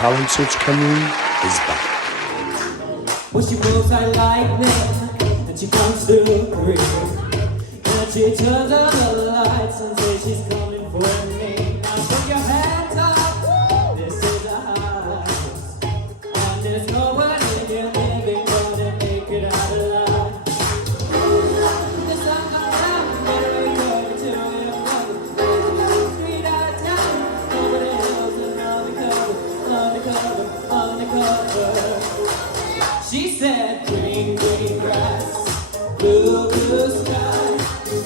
Talent Search Cymru is back. Well, she moves like lightning, and she comes through green. And she turns on the lights and says she's coming for me. Now put your hands up, this is a house, and there's no one in here living gonna make it out alive. The sun comes out, get away, cover to your mother. Street out of town, over the hills and undercover. She said, green, green grass, blue, blue sky.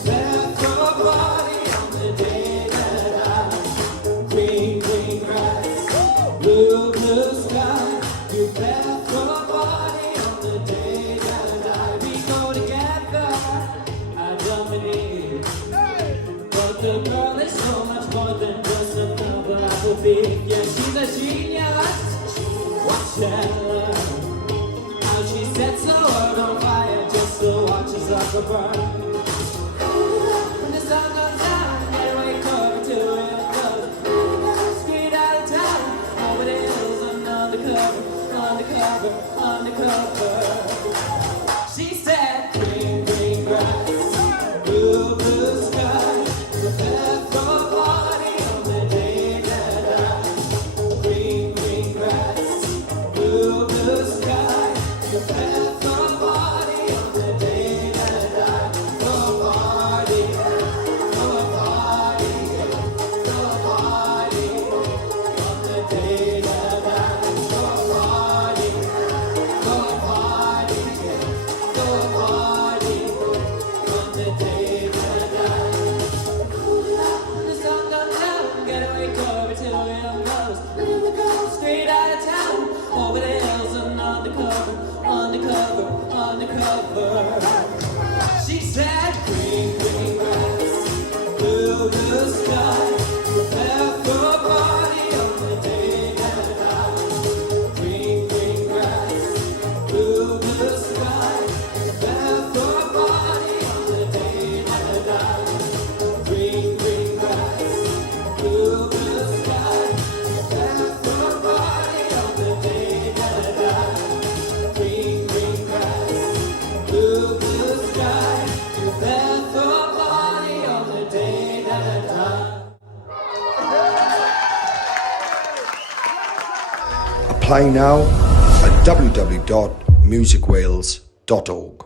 Left your body on the day that I. Green, green grass, blue, blue sky. You left your body on the day that I. We go together, I dominate. But the girl is so much more than just a number I will be. Yeah, she's a genius. Watch that love. She sets the world on fire just to watch us up burn. When the sun goes down, get away, cover to your clothes. Straight out of town, over the hills and undercover. She said, green, green grass, blue, blue sky. You left your body on the day that I. Green, green grass, blue, blue sky. You left your body on the day that I. Go party, on the day that I. Go party, on the day that I. When the sun comes down, get away, cover till your nose. Straight out of town, over the hills and undercover. She said, green, green grass, blue, blue sky. You left your body on the day that I. Green, green grass, blue, blue sky. You left your body on the day that I. Green, green grass, blue, blue sky. You left your body on the day that I. Green, green grass, blue, blue sky. You left your body on the day that I. Apply now at www.musicwales.org.